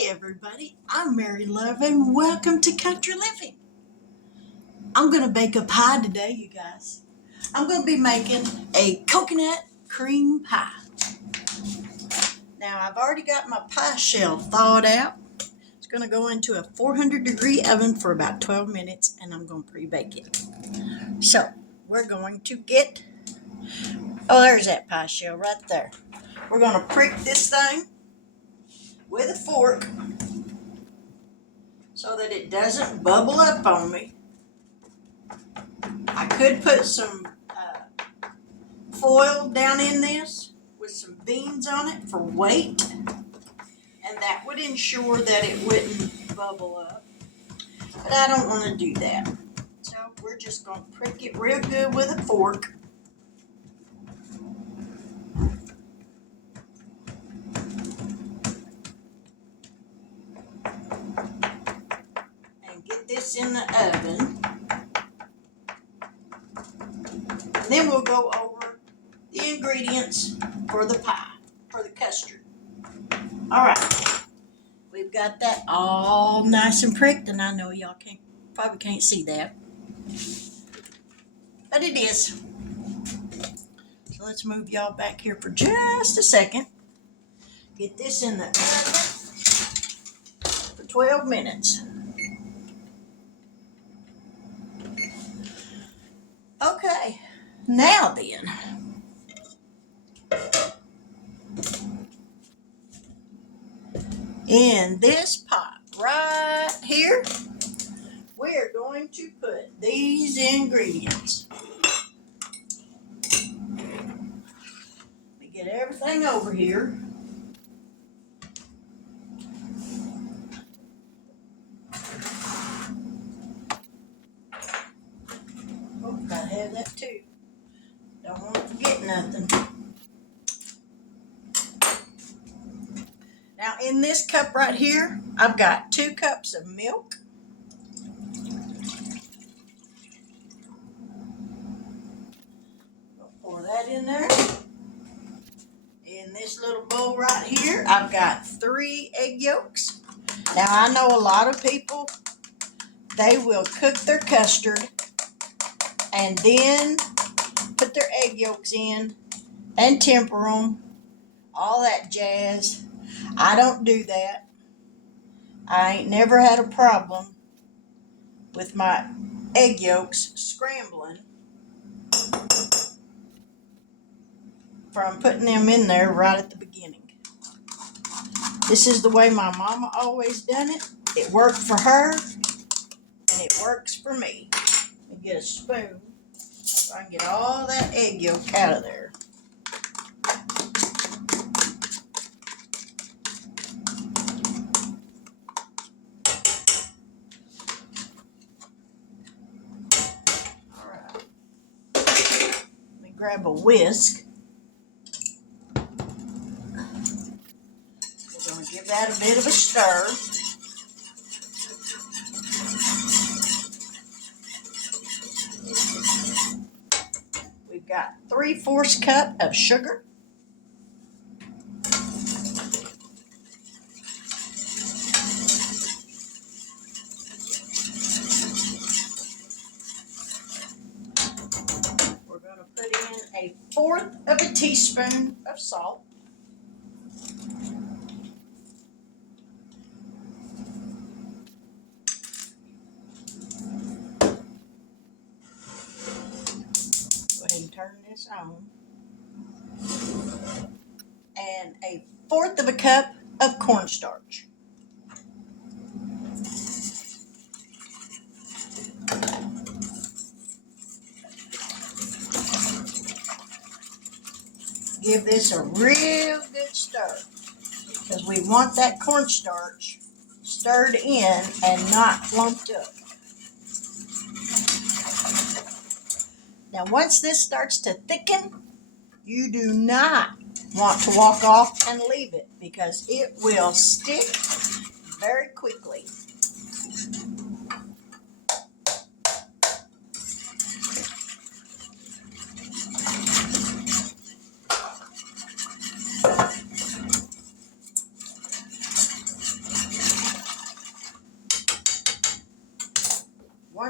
Hey everybody, I'm Mary Love and welcome to Country Living. I'm going to bake a pie today, you guys. I'm going to be making a coconut cream pie. Now I've already got my pie shell thawed out. It's going to go into a 400-degree oven for about 12 minutes and I'm going to pre-bake it. So we're going to get, there's that pie shell right there. We're going to prick this thing with a fork so that it doesn't bubble up on me. I could put some foil down in this with some beans on it for weight, and that would ensure that it wouldn't bubble up, but I don't want to do that. So we're just going to prick it real good with a fork. And get this in the oven. And then we'll go over the ingredients for the pie, for the custard. All right, we've got that all nice and pricked, and I know y'all probably can't see that, but it is. So let's move y'all back here for just a second. Get this in the oven for 12 minutes. Okay, now then, in this pot right here, we're going to put these ingredients. Let me get everything over here. Oh, gotta have that too. Don't want to forget nothing. Now in this cup right here, I've got 2 cups of milk. I'll pour that in there. In this little bowl right here, I've got 3 egg yolks. Now I know a lot of people, they will cook their custard and then put their egg yolks in and temper them, all that jazz. I don't do that. I ain't never had a problem with my egg yolks scrambling from putting them in there right at the beginning. This is the way my mama always done it. It worked for her and it works for me. Let me get a spoon so I can get all that egg yolk out of there. Alright. Let me grab a whisk. We're going to give that a bit of a stir. We've got 3/4 cup of sugar. We're going to put in 1/4 teaspoon of salt. Go ahead and turn this on. And 1/4 cup of cornstarch. Give this a real good stir because we want that cornstarch stirred in and not clumped up. Now once this starts to thicken, you do not want to walk off and leave it because it will stick very quickly.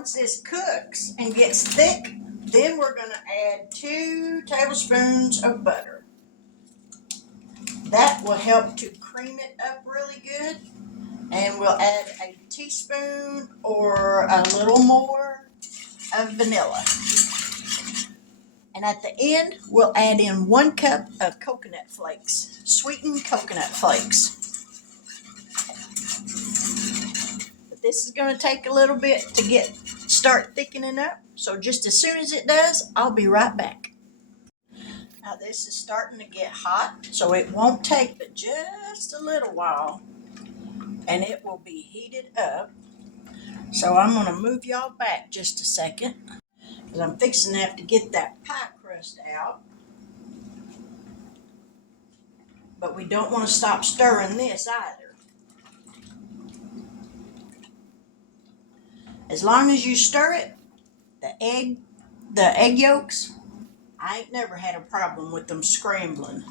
Once this cooks and gets thick, then we're going to add 2 tablespoons of butter. That will help to cream it up really good. And we'll add a teaspoon or a little more of vanilla. And at the end, we'll add in 1 cup of coconut flakes, sweetened coconut flakes. But this is going to take a little bit to start thickening up. So just as soon as it does, I'll be right back. Now this is starting to get hot, so it won't take but just a little while, and it will be heated up. So I'm going to move y'all back just a second, because I'm fixing to have to get that pie crust out. But we don't want to stop stirring this either. As long as you stir it, the egg yolks, I ain't never had a problem with them scrambling.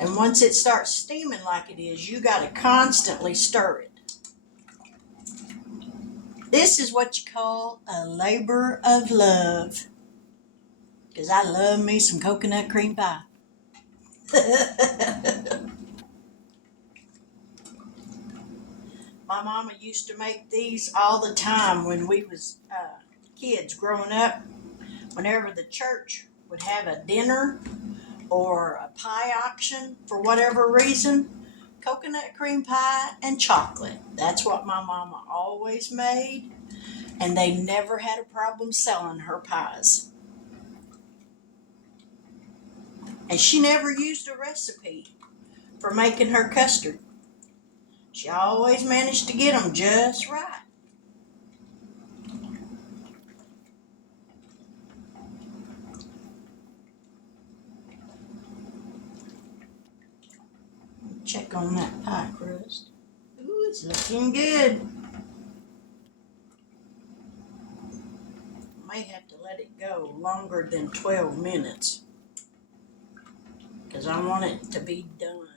And once it starts steaming like it is, you got to constantly stir it. This is what you call a labor of love, because I love me some coconut cream pie. My mama used to make these all the time when we was kids growing up. Whenever the church would have a dinner or a pie auction for whatever reason, coconut cream pie and chocolate. That's what my mama always made, and they never had a problem selling her pies. And she never used a recipe for making her custard. She always managed to get them just right. Check on that pie crust. Ooh, it's looking good. May have to let it go longer than 12 minutes, because I want it to be done.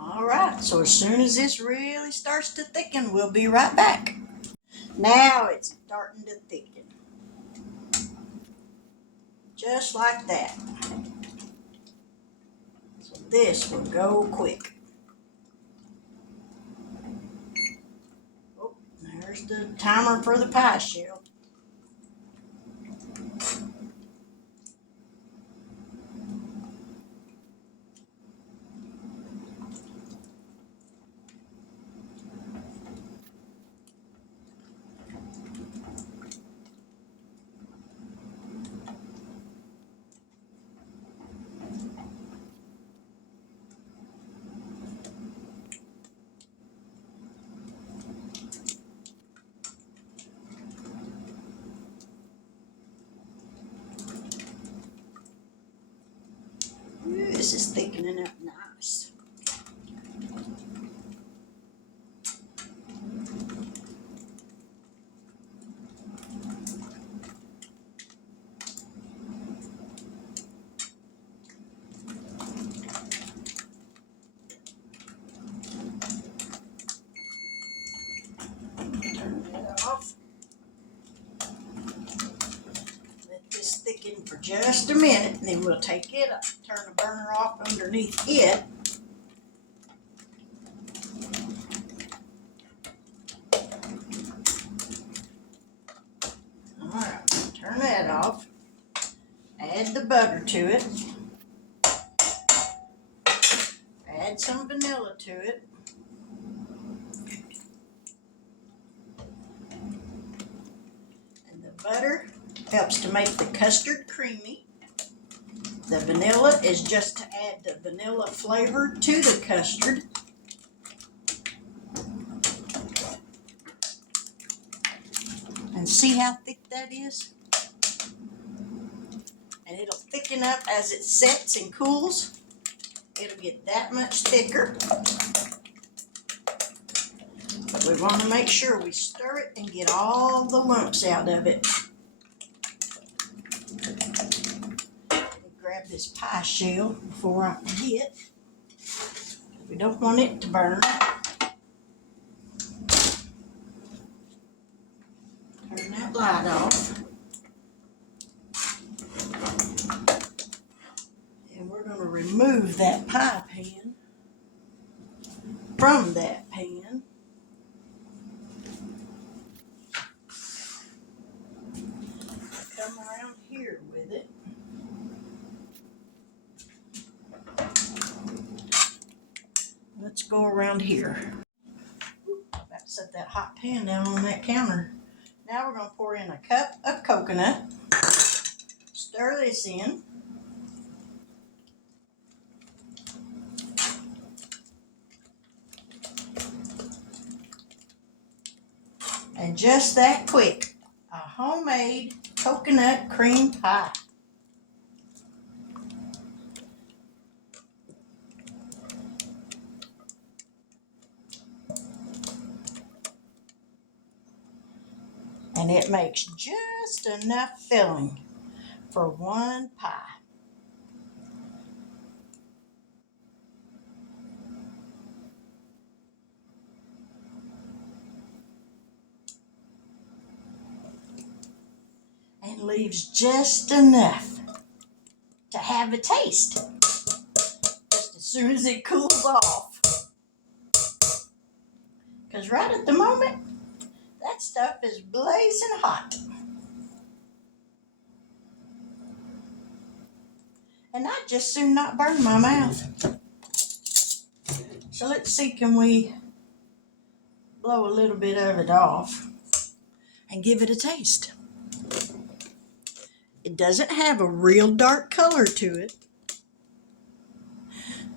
All right, so as soon as this really starts to thicken, we'll be right back. Now it's starting to thicken. Just like that. So this will go quick. Oh, there's the timer for the pie shell. Ooh, this is thickening up nice. Turn it off. Let this thicken for just a minute, and then we'll take it up. Turn the burner off underneath it. Alright, turn that off. Add the butter to it. Add some vanilla to it. And the butter helps to make the custard creamy. The vanilla is just to add the vanilla flavor to the custard. And see how thick that is? And it'll thicken up as it sets and cools. It'll get that much thicker. But we want to make sure we stir it and get all the lumps out of it. grab this pie shell before I forget. We don't want it to burn. Turn that light off. And we're going to remove that pie pan from that pan. Come around here with it. Let's go around here. About to set that hot pan down on that counter. Now we're going to pour in a cup of coconut. Stir this in. And just that quick, a homemade coconut cream pie. And it makes just enough filling for one pie. And leaves just enough to have a taste just as soon as it cools off. Because right at the moment, that stuff is blazing hot. And I'd just soon not burn my mouth. So let's see, can we blow a little bit of it off and give it a taste. It doesn't have a real dark color to it.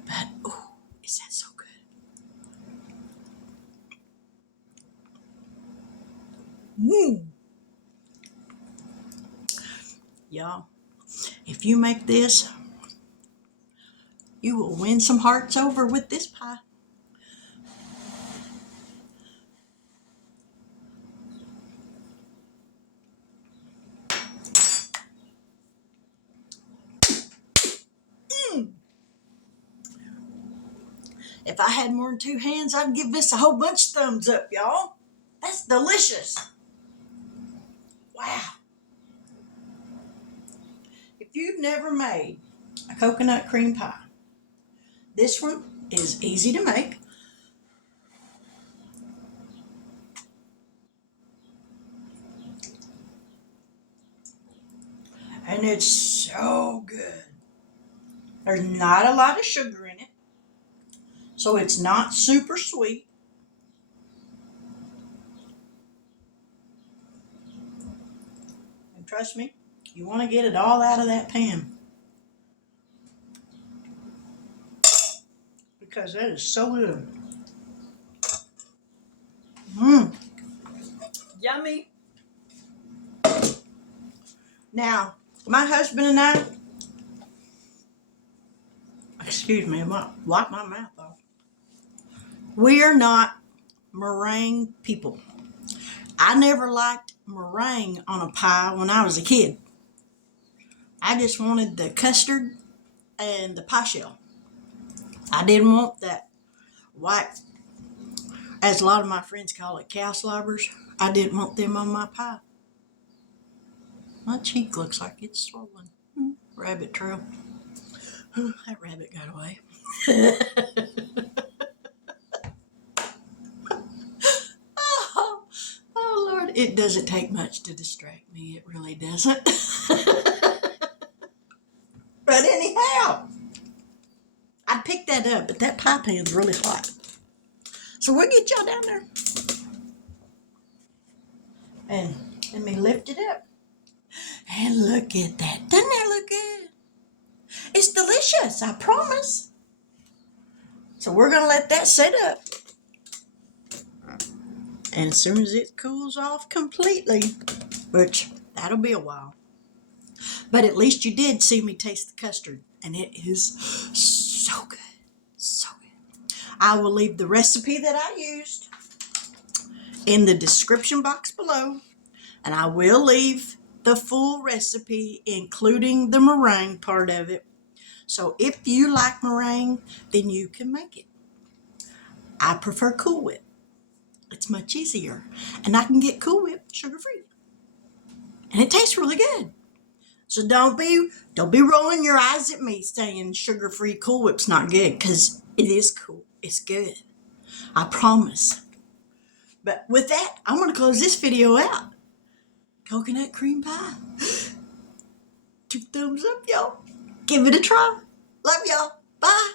But, oh, is that so good? Y'all, if you make this, you will win some hearts over with this pie. If I had more than 2 hands, I'd give this a whole bunch of thumbs up, y'all. That's delicious. Wow. If you've never made a coconut cream pie, this one is easy to make. And it's so good. There's not a lot of sugar in it, so it's not super sweet. And trust me, you want to get it all out of that pan, because that is so good. Yummy. Now, my husband and I, excuse me, I wipe my mouth off. We are not meringue people. I never liked meringue on a pie when I was a kid. I just wanted the custard and the pie shell. I didn't want that white, as a lot of my friends call it, cow slobbers. I didn't want them on my pie. My cheek looks like it's swollen. Rabbit trail. That rabbit got away. Oh, Lord. It doesn't take much to distract me. It really doesn't. But anyhow, I picked that up, but that pie pan's really hot. So we'll get y'all down there. And let me lift it up. And look at that. Doesn't that look good? It's delicious, I promise. So we're going to let that set up. And as soon as it cools off completely, which that'll be a while, but at least you did see me taste the custard. And it is so good. So good. I will leave the recipe that I used in the description box below. And I will leave the full recipe, including the meringue part of it, So if you like meringue, then you can make it. I prefer Cool Whip. It's much easier. And I can get Cool Whip sugar-free. And it tastes really good. So don't be rolling your eyes at me saying sugar-free Cool Whip's not good, because it is cool. It's good. I promise. But with that, I'm going to close this video out. Coconut cream pie. 2 thumbs up, y'all. Give it a try. Love y'all. Bye.